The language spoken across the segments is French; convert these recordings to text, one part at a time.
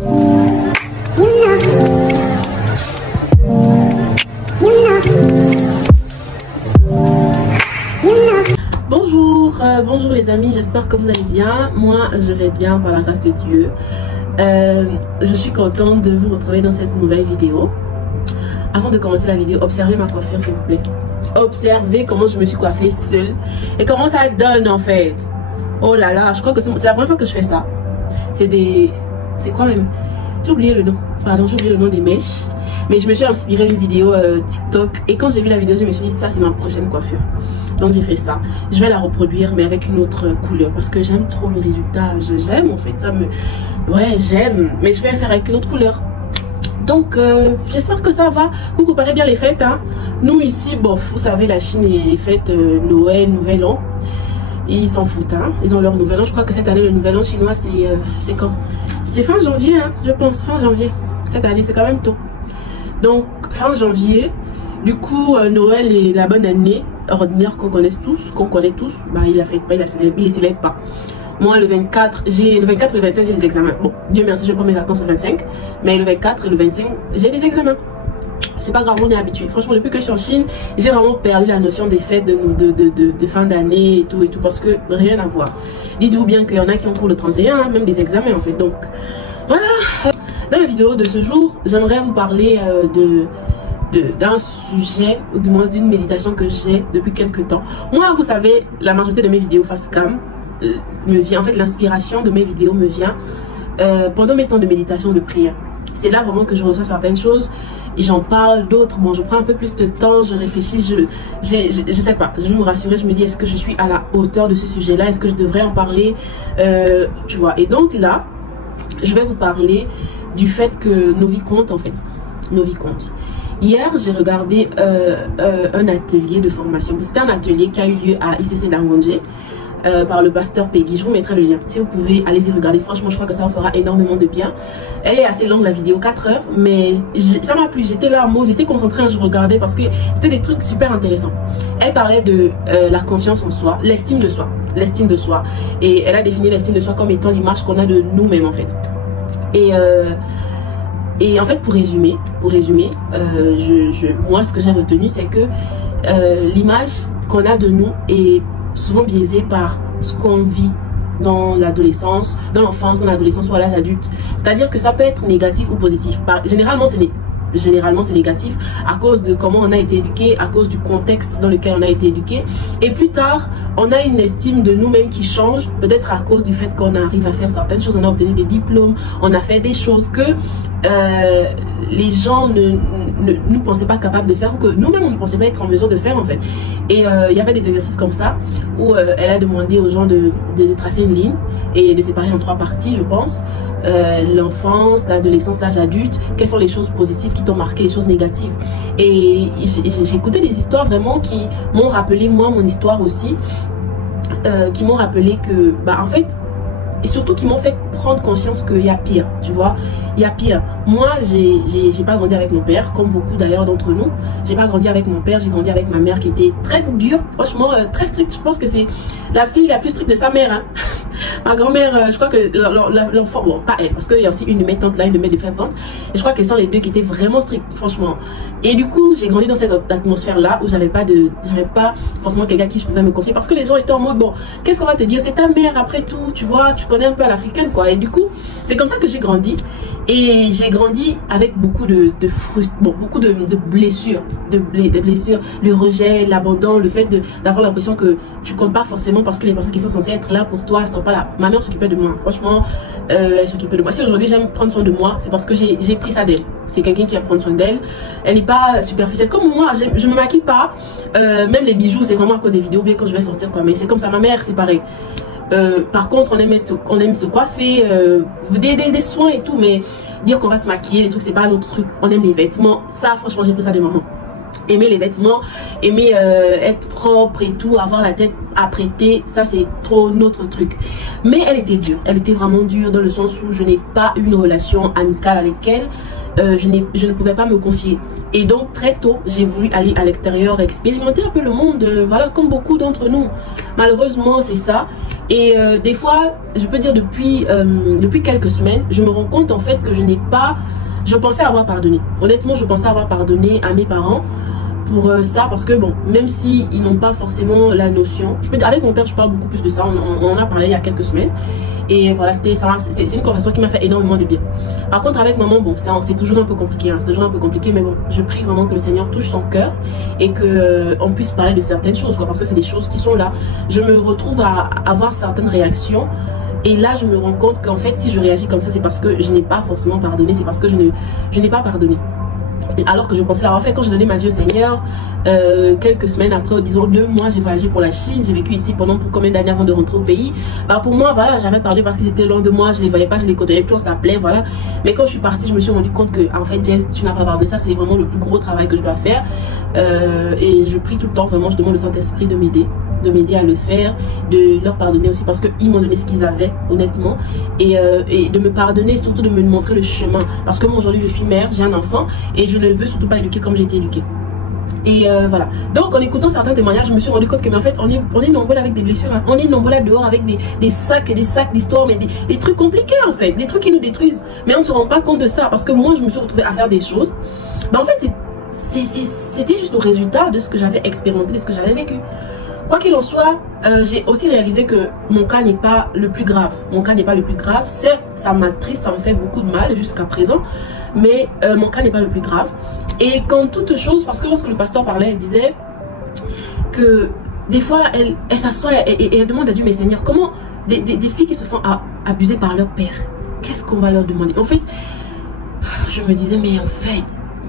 Bonjour les amis, j'espère que vous allez bien. Moi je vais bien par la grâce de Dieu. Je suis contente de vous retrouver dans cette nouvelle vidéo. Avant de commencer la vidéo, observez ma coiffure s'il vous plaît. Observez comment je me suis coiffée seule et comment ça donne en fait. Oh là là, je crois que c'est la première fois que je fais ça. C'est quoi même? J'ai oublié le nom. Pardon, j'ai oublié le nom des mèches. Mais je me suis inspirée d'une vidéo TikTok. Et quand j'ai vu la vidéo, je me suis dit, ça c'est ma prochaine coiffure. Donc j'ai fait ça. Je vais la reproduire, mais avec une autre couleur. Parce que j'aime trop le résultat. J'aime en fait. Ouais, j'aime. Mais je vais faire avec une autre couleur. Donc j'espère que ça va. Vous préparez bien les fêtes. Hein. Nous ici, bon, vous savez, la Chine est fête Noël, Nouvel An. Et ils s'en foutent. Hein. Ils ont leur Nouvel An. Je crois que cette année, le Nouvel An chinois, c'est quand? C'est fin janvier, hein, je pense. Fin janvier. Cette année, c'est quand même tôt. Donc, fin janvier, du coup, Noël et la bonne année ordinaire qu'on connaît tous, bah, il la fait pas, il les célèbre pas. Moi, le 24 et le 25, j'ai des examens. Bon, Dieu merci, je prends mes vacances le 25, mais le 24 et le 25, j'ai des examens. C'est pas grave, on est habitué. Franchement, depuis que je suis en Chine, j'ai vraiment perdu la notion des fêtes de fin d'année et tout, parce que rien à voir. Dites-vous bien qu'il y en a qui ont trop le 31, même des examens en fait. Donc, voilà. Dans la vidéo de ce jour, j'aimerais vous parler d'un sujet, ou du moins d'une méditation que j'ai depuis quelques temps. Moi, vous savez, la majorité de mes vidéos face cam me vient, en fait, l'inspiration de mes vidéos me vient pendant mes temps de méditation, de prière. C'est là vraiment que je reçois certaines choses et j'en parle, d'autres, bon, je prends un peu plus de temps, je réfléchis, je sais pas, je vais me rassurer, je me dis, est-ce que je suis à la hauteur de ce sujet-là, est-ce que je devrais en parler, tu vois. Et donc là, je vais vous parler du fait que nos vies comptent en fait. Nos vies comptent. Hier, j'ai regardé un atelier de formation. C'était un atelier qui a eu lieu à ICC d'Angondje par le pasteur Peggy. Je vous mettrai le lien. Si vous pouvez, allez-y regarder. Franchement, je crois que ça vous fera énormément de bien. Elle est assez longue la vidéo, 4 heures. Mais ça m'a plu. J'étais là en mode, j'étais concentrée, je regardais parce que c'était des trucs super intéressants. Elle parlait de la confiance en soi, l'estime de soi. L'estime de soi. Et elle a défini l'estime de soi comme étant l'image qu'on a de nous-mêmes en fait. Et en fait, pour résumer, moi, ce que j'ai retenu, c'est que l'image qu'on a de nous est souvent biaisée par ce qu'on vit dans l'adolescence, dans l'enfance, dans l'adolescence ou à l'âge adulte. C'est-à-dire que ça peut être négatif ou positif. Généralement, c'est négatif à cause de comment on a été éduqué, à cause du contexte dans lequel on a été éduqué. Et plus tard, on a une estime de nous-mêmes qui change, peut-être à cause du fait qu'on arrive à faire certaines choses, on a obtenu des diplômes, on a fait des choses que les gens ne nous pensaient pas capables de faire, ou que nous-mêmes on ne pensait pas être en mesure de faire en fait. Et il y avait des exercices comme ça où elle a demandé aux gens de tracer une ligne et de séparer en 3 parties, je pense. L'enfance, l'adolescence, l'âge adulte, quelles sont les choses positives qui t'ont marqué, les choses négatives. Et j'ai écouté des histoires vraiment qui m'ont rappelé, moi, mon histoire aussi, qui m'ont rappelé que, bah en fait, et surtout qui m'ont fait prendre conscience qu'il y a pire, tu vois. Il y a pire. Moi, j'ai pas grandi avec mon père, comme beaucoup d'ailleurs d'entre nous. J'ai pas grandi avec mon père, j'ai grandi avec ma mère qui était très dure, franchement, très stricte. Je pense que c'est la fille la plus stricte de sa mère. Hein. Ma grand-mère, je crois que l'enfant, bon, pas elle, parce qu'il y a aussi une de mes tantes là, une de mes deux tantes. Et je crois qu'elles sont les deux qui étaient vraiment strictes, franchement. Et du coup, j'ai grandi dans cette atmosphère là où j'avais pas forcément quelqu'un à qui je pouvais me confier, parce que les gens étaient en mode, bon, qu'est-ce qu'on va te dire, c'est ta mère après tout, tu vois, tu connais un peu à l'africaine quoi. Et du coup, c'est comme ça que j'ai grandi. Et j'ai grandi avec beaucoup de blessures, le rejet, l'abandon, le fait d'avoir l'impression que tu comptes pas forcément parce que les personnes qui sont censées être là pour toi sont pas là. Ma mère s'occupait de moi, franchement, elle s'occupait de moi. Si aujourd'hui j'aime prendre soin de moi, c'est parce que j'ai pris ça d'elle. C'est quelqu'un qui va prendre soin d'elle. Elle n'est pas superficielle comme moi, je me maquille pas. Même les bijoux, c'est vraiment à cause des vidéos, bien quand je vais sortir quoi. Mais c'est comme ça, ma mère, c'est pareil. Par contre, on aime se coiffer, des soins et tout, mais dire qu'on va se maquiller, les trucs, c'est pas notre truc. On aime les vêtements. Ça, franchement, j'ai pris ça de maman. aimer les vêtements, aimer être propre et tout, avoir la tête apprêtée, ça c'est trop notre truc. Mais elle était dure, elle était vraiment dure dans le sens où je n'ai pas eu une relation amicale avec elle, je ne pouvais pas me confier. Et donc très tôt, j'ai voulu aller à l'extérieur, expérimenter un peu le monde, voilà, comme beaucoup d'entre nous. Malheureusement, c'est ça. Et des fois, je peux dire depuis quelques semaines, je me rends compte en fait que je n'ai pas... Je pensais avoir pardonné. Honnêtement, je pensais avoir pardonné à mes parents pour ça, parce que bon, même si ils n'ont pas forcément la notion, avec mon père je parle beaucoup plus de ça, on en a parlé il y a quelques semaines, et voilà, c'est une conversation qui m'a fait énormément de bien. Par contre avec maman, bon, c'est toujours un peu compliqué, hein, c'est toujours un peu compliqué, mais bon, je prie vraiment que le Seigneur touche son cœur et que on puisse parler de certaines choses, quoi, parce que c'est des choses qui sont là. Je me retrouve à avoir certaines réactions. Et là, je me rends compte qu'en fait, si je réagis comme ça, c'est parce que je n'ai pas forcément pardonné. C'est parce que je n'ai pas pardonné. Alors que je pensais l'avoir fait quand j'ai donné ma vie au Seigneur. Quelques semaines après, disons 2 mois, j'ai voyagé pour la Chine. J'ai vécu ici pendant combien d'années avant de rentrer au pays. Bah, pour moi, voilà, j'avais parlé parce qu'ils étaient loin de moi. Je ne les voyais pas, je les côtoyais plus, on s'appelait, voilà. Mais quand je suis partie, je me suis rendu compte que, en fait, Jess, tu n'as pas pardonné. Ça, c'est vraiment le plus gros travail que je dois faire. Et je prie tout le temps, vraiment, je demande au Saint-Esprit de m'aider à le faire, de leur pardonner aussi parce qu'ils m'ont donné ce qu'ils avaient, honnêtement, et de me pardonner, surtout de me montrer le chemin, parce que moi aujourd'hui je suis mère, j'ai un enfant et je ne veux surtout pas éduquer comme j'ai été éduquée. Et voilà, donc en écoutant certains témoignages, je me suis rendu compte que mais en fait on est nombreux avec des blessures, hein. On est nombreux là dehors avec des sacs et des sacs d'histoire, mais des trucs compliqués en fait, des trucs qui nous détruisent, mais on ne se rend pas compte de ça, parce que moi je me suis retrouvée à faire des choses, en fait c'était juste le résultat de ce que j'avais expérimenté, de ce que j'avais vécu. Quoi qu'il en soit, j'ai aussi réalisé que mon cas n'est pas le plus grave. Mon cas n'est pas le plus grave. Certes, ça m'attriste, ça me fait beaucoup de mal jusqu'à présent. Mais mon cas n'est pas le plus grave. Et quand toute chose, parce que lorsque le pasteur parlait, il disait que des fois, elle s'assoit et elle demande à Dieu, mais Seigneur, comment des filles qui se font abuser par leur père, qu'est-ce qu'on va leur demander? En fait, je me disais, mais en fait,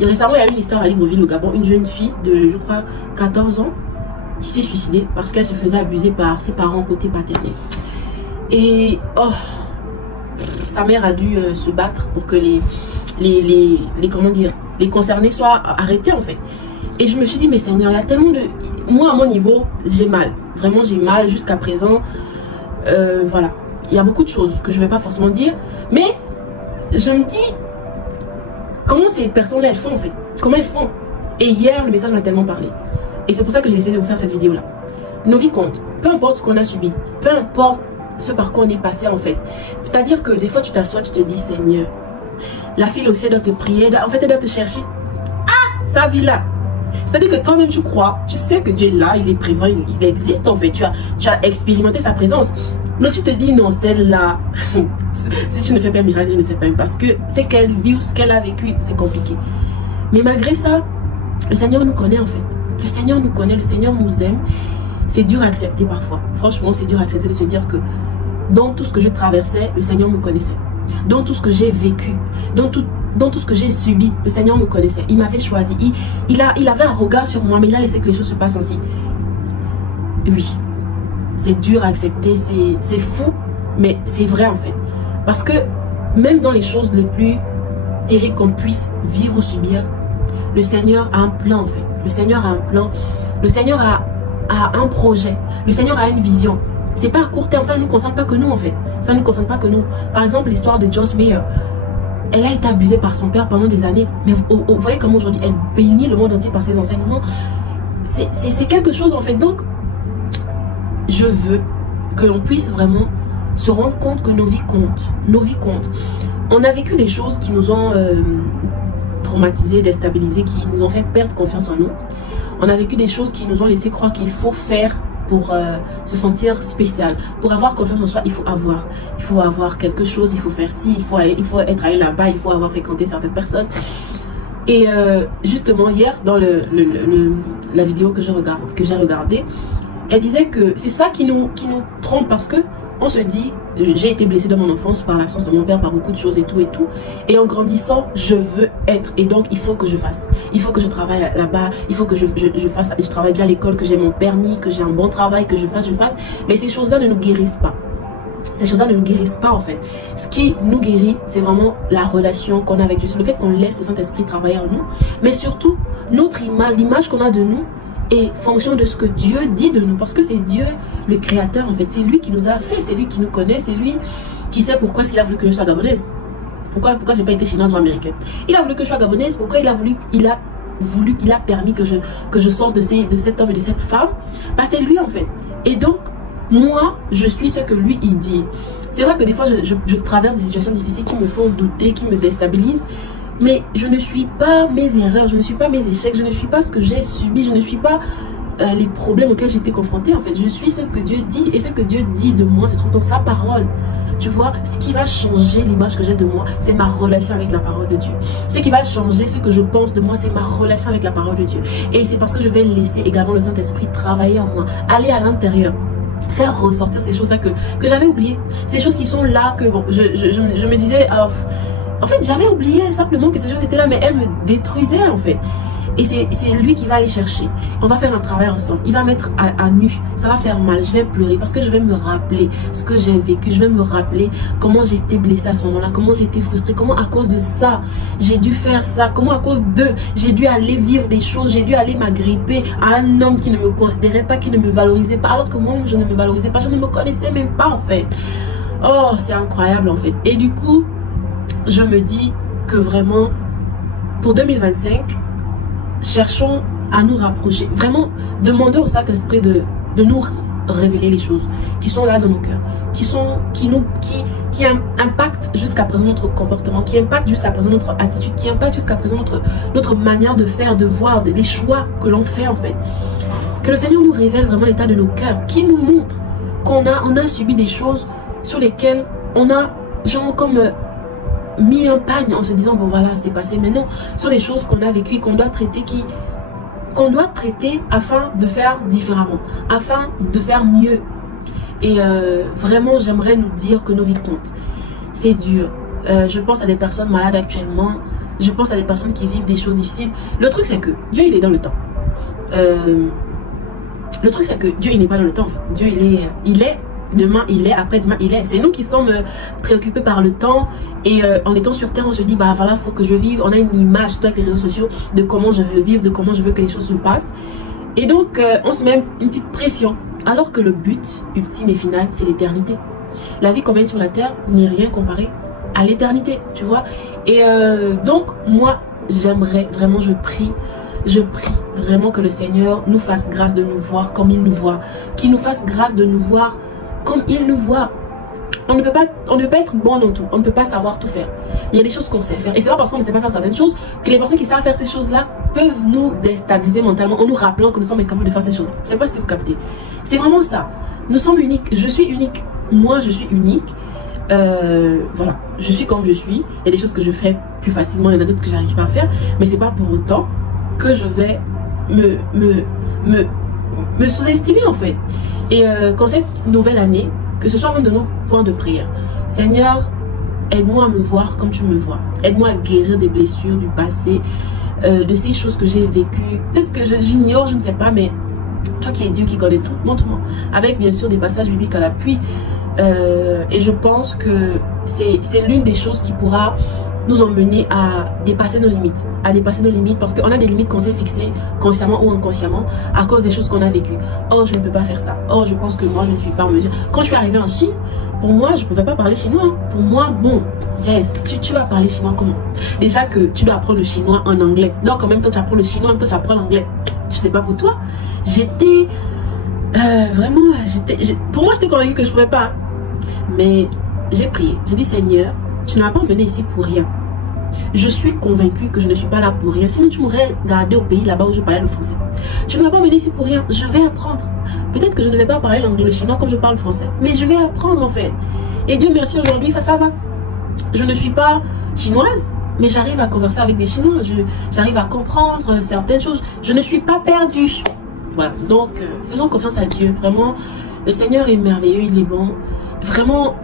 récemment, il y a eu une histoire à Libreville, au Gabon, une jeune fille de, je crois, 14 ans, qui s'est suicidée parce qu'elle se faisait abuser par ses parents côté paternel. Et oh, sa mère a dû se battre pour que comment dire, les concernés soient arrêtés en fait. Et je me suis dit, mais Seigneur, il y a tellement de... Moi à mon niveau, j'ai mal. Vraiment j'ai mal jusqu'à présent. Voilà. Il y a beaucoup de choses que je ne vais pas forcément dire. Mais je me dis, comment ces personnes-là elles font en fait? Comment elles font? Et hier, le message m'a tellement parlé. Et c'est pour ça que j'ai décidé de vous faire cette vidéo là. Nos vies comptent, peu importe ce qu'on a subi, peu importe ce par quoi on est passé en fait. C'est à dire que des fois tu t'assois, tu te dis Seigneur, la fille aussi elle doit te prier, en fait elle doit te chercher. Ah, sa vie là. C'est à dire que toi-même tu crois, tu sais que Dieu est là, il est présent, il existe en fait, tu as expérimenté sa présence. Mais tu te dis non, celle-là, si tu ne fais pas un miracle, je ne sais pas, parce que c'est qu'elle vit ou ce qu'elle a vécu, c'est compliqué. Mais malgré ça, le Seigneur nous connaît en fait. Le Seigneur nous connaît, le Seigneur nous aime. C'est dur à accepter parfois. Franchement, c'est dur à accepter de se dire que dans tout ce que je traversais, le Seigneur me connaissait. Dans tout ce que j'ai vécu, dans tout ce que j'ai subi, le Seigneur me connaissait. Il m'avait choisi. Il avait un regard sur moi, mais il a laissé que les choses se passent ainsi. Oui, c'est dur à accepter, c'est fou, mais c'est vrai en fait. Parce que même dans les choses les plus terribles qu'on puisse vivre ou subir, le Seigneur a un plan en fait. Le Seigneur a un plan. Le Seigneur a un projet. Le Seigneur a une vision. C'est pas à court terme. Ça ne nous concerne pas que nous en fait. Ça ne nous concerne pas que nous. Par exemple, l'histoire de Joyce Meyer. Elle a été abusée par son père pendant des années. Mais vous voyez comment aujourd'hui elle bénit le monde entier par ses enseignements. C'est quelque chose en fait. Donc, je veux que l'on puisse vraiment se rendre compte que nos vies comptent. Nos vies comptent. On a vécu des choses qui nous ont... traumatisés, déstabilisés, qui nous ont fait perdre confiance en nous. On a vécu des choses qui nous ont laissé croire qu'il faut faire pour se sentir spécial. Pour avoir confiance en soi, il faut avoir quelque chose, il faut faire ci, il faut être allé là-bas, il faut avoir fréquenté certaines personnes. Et justement hier dans la vidéo que j'ai regardée, elle disait que c'est ça qui nous trompe, parce que on se dit, j'ai été blessée dans mon enfance par l'absence de mon père, par beaucoup de choses et tout. Et en grandissant, je veux être. Et donc, il faut que je fasse. Il faut que je travaille là-bas. Il faut que je travaille bien à l'école, que j'ai mon permis, que j'ai un bon travail, que je fasse. Mais ces choses-là ne nous guérissent pas. ces choses-là ne nous guérissent pas en fait. Ce qui nous guérit, c'est vraiment la relation qu'on a avec Dieu. C'est le fait qu'on laisse le Saint-Esprit travailler en nous. Mais surtout, notre image, l'image qu'on a de nous est fonction de ce que Dieu dit de nous. Parce que c'est Dieu le créateur en fait. C'est lui qui nous a fait, c'est lui qui nous connaît, c'est lui qui sait pourquoi il a voulu que je sois gabonaise. Pourquoi j'ai pas été chinoise ou américaine. Il a voulu que je sois gabonaise. Pourquoi il a permis que je sorte de cet homme et de cette femme. Parce que c'est lui en fait. Et donc, moi, je suis ce que lui, il dit. C'est vrai que des fois, je traverse des situations difficiles qui me font douter, qui me déstabilisent. Mais je ne suis pas mes erreurs, je ne suis pas mes échecs, je ne suis pas ce que j'ai subi, je ne suis pas les problèmes auxquels j'ai été confrontée. En fait, je suis ce que Dieu dit. Et ce que Dieu dit de moi se trouve dans sa parole. Tu vois, ce qui va changer l'image que j'ai de moi, c'est ma relation avec la parole de Dieu. Ce qui va changer ce que je pense de moi, c'est ma relation avec la parole de Dieu. Et c'est parce que je vais laisser également le Saint-Esprit travailler en moi, aller à l'intérieur, faire ressortir ces choses-là que j'avais oubliées. Ces choses qui sont là, que bon, je me disais, en fait, j'avais oublié simplement que ces choses étaient là, mais elles me détruisaient en fait. Et c'est lui qui va aller chercher. On va faire un travail ensemble. Il va mettre à nu. Ça va faire mal. Je vais pleurer parce que je vais me rappeler ce que j'ai vécu. Je vais me rappeler comment j'ai été blessée à ce moment-là. Comment j'ai été frustrée. Comment à cause de ça, j'ai dû faire ça. Comment à cause de, j'ai dû aller vivre des choses. J'ai dû aller m'agripper à un homme qui ne me considérait pas, qui ne me valorisait pas. Alors que moi, je ne me valorisais pas. Je ne me connaissais même pas en fait. Oh, c'est incroyable en fait. Et du coup, je me dis que vraiment, pour 2025, cherchons à nous rapprocher. Vraiment, demandons au Saint-Esprit de nous révéler les choses qui sont là dans nos cœurs, qui impactent jusqu'à présent notre comportement, qui impactent jusqu'à présent notre attitude, qui impactent jusqu'à présent notre manière de faire, de voir, les choix que l'on fait en fait. Que le Seigneur nous révèle vraiment l'état de nos cœurs, qui nous montre qu'on a subi des choses sur lesquelles on a genre comme mis un pagne en se disant bon voilà c'est passé, mais non, ce sont des choses qu'on a vécues, qu'on doit traiter, afin de faire différemment, afin de faire mieux. Et vraiment j'aimerais nous dire que nos vies comptent. C'est dur. Je pense à des personnes malades actuellement, je pense à des personnes qui vivent des choses difficiles. Le truc c'est que Dieu il est dans le temps. Le truc c'est que Dieu il n'est pas dans le temps en fait. Dieu il est demain il est, après-demain il est. C'est nous qui sommes préoccupés par le temps. Et en étant sur terre, on se dit, bah voilà, faut que je vive. On a une image, surtout avec les réseaux sociaux, de comment je veux vivre, de comment je veux que les choses se passent. Et donc, on se met une petite pression. Alors que le but ultime et final, c'est l'éternité. La vie qu'on mène sur la terre n'est rien comparé à l'éternité, tu vois. Et donc, moi, j'aimerais vraiment, je prie vraiment que le Seigneur nous fasse grâce de nous voir comme il nous voit. Qu'il nous fasse grâce de nous voir comme il nous voit. On ne peut pas être bon dans tout. On ne peut pas savoir tout faire. Mais il y a des choses qu'on sait faire. Et c'est pas parce qu'on ne sait pas faire certaines choses que les personnes qui savent faire ces choses-là peuvent nous déstabiliser mentalement en nous rappelant que nous sommes incapables de faire ces choses. Je ne sais pas si vous captez. C'est vraiment ça. Nous sommes uniques. Je suis unique. Moi, je suis unique. Voilà. Je suis comme je suis. Il y a des choses que je fais plus facilement. Il y en a d'autres que j'arrive pas à faire. Mais c'est pas pour autant que je vais me sous-estimer en fait. Et quand cette nouvelle année, que ce soit l'un de nos points de prière. Seigneur, aide-moi à me voir comme tu me vois. Aide-moi à guérir des blessures du passé, de ces choses que j'ai vécues. Peut-être que j'ignore, je ne sais pas, mais toi qui es Dieu qui connais tout, montre-moi. Avec bien sûr des passages bibliques à l'appui. Et je pense que c'est l'une des choses qui pourra nous emmener à dépasser nos limites. Parce qu'on a des limites qu'on s'est fixées consciemment ou inconsciemment à cause des choses qu'on a vécues. Oh, je ne peux pas faire ça. Oh, je pense que moi, je ne suis pas en mesure. Quand je suis arrivée en Chine, pour moi, je ne pouvais pas parler chinois. Pour moi, bon, Jess, tu vas parler chinois comment? Déjà que tu dois apprendre le chinois en anglais. Donc, en même temps, tu apprends le chinois, en même temps, tu apprends l'anglais. Je sais pas pour toi. J'étais... vraiment, pour moi, j'étais convaincue que je ne pouvais pas. Mais j'ai prié. J'ai dit, Seigneur, tu ne m'as pas emmené ici pour rien. Je suis convaincue que je ne suis pas là pour rien. Sinon, tu m'aurais gardé au pays là-bas où je parlais le français. Tu ne m'as pas emmené ici pour rien. Je vais apprendre. Peut-être que je ne vais pas parler l'anglais, le chinois comme je parle français. Mais je vais apprendre en fait. Et Dieu merci, aujourd'hui, ça va. Je ne suis pas chinoise, mais j'arrive à converser avec des Chinois. J'arrive à comprendre certaines choses. Je ne suis pas perdue. Voilà. Donc, faisons confiance à Dieu. Vraiment, le Seigneur est merveilleux, il est bon. Vraiment,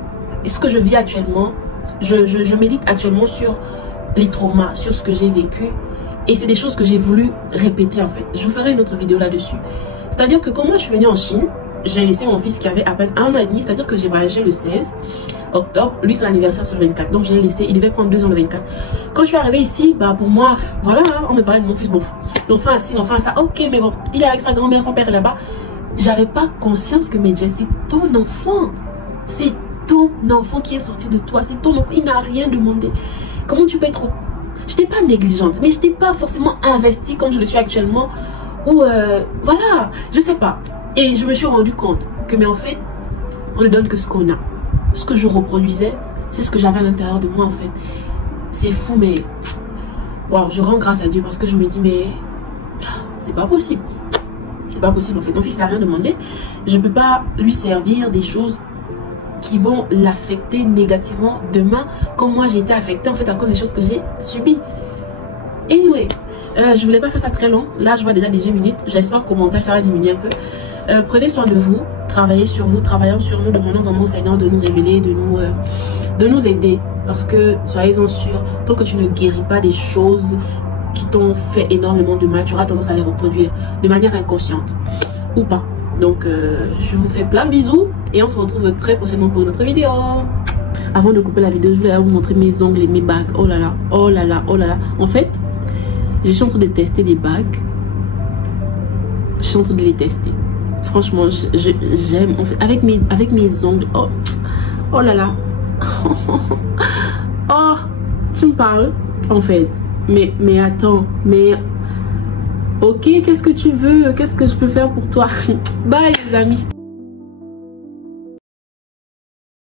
ce que je vis actuellement, je médite actuellement sur les traumas, sur ce que j'ai vécu. Et c'est des choses que j'ai voulu répéter en fait. Je vous ferai une autre vidéo là-dessus. C'est-à-dire que quand moi je suis venue en Chine, j'ai laissé mon fils qui avait à peine 1 an et demi, c'est-à-dire que j'ai voyagé le 16 octobre, lui son anniversaire c'est le 24, donc j'ai laissé, il devait prendre 2 ans le 24. Quand je suis arrivée ici, bah pour moi, voilà, on me parlait de mon fils, bon, l'enfant a ci, l'enfant a ça, ok, mais bon, il est avec sa grand-mère, son père est là-bas. J'avais pas conscience que Medjay, c'est ton enfant, c'est ton enfant qui est sorti de toi, c'est ton enfant, il n'a rien demandé. Comment tu peux être... Je n'étais pas négligente, mais je n'étais pas forcément investie comme je le suis actuellement, ou voilà, je sais pas. Et je me suis rendu compte que, mais en fait, on ne donne que ce qu'on a. Ce que je reproduisais, c'est ce que j'avais à l'intérieur de moi, en fait. C'est fou, mais wow, je rends grâce à Dieu parce que je me dis, mais c'est pas possible. C'est pas possible, en fait. Mon fils n'a rien demandé. Je ne peux pas lui servir des choses qui vont l'affecter négativement demain, comme moi j'ai été affectée en fait à cause des choses que j'ai subies. Anyway, je voulais pas faire ça très long. Là je vois déjà 18 minutes. J'espère qu'au montage ça va diminuer un peu. Prenez soin de vous, travaillons sur nous, demandons vraiment au Seigneur de nous révéler, de nous aider, parce que soyez-en sûrs, tant que tu ne guéris pas des choses qui t'ont fait énormément de mal, tu auras tendance à les reproduire de manière inconsciente ou pas. Donc je vous fais plein de bisous et on se retrouve très prochainement pour une autre vidéo. Avant de couper la vidéo, je voulais vous montrer mes ongles et mes bagues. Oh là là, oh là là, oh là là. En fait, je suis en train de tester des bagues. Je suis en train de les tester. Franchement, j'aime. En fait, avec mes ongles. Oh, oh là là. Oh, tu me parles. En fait. Mais attends. Mais... Ok, qu'est-ce que tu veux? Qu'est-ce que je peux faire pour toi? Bye les amis.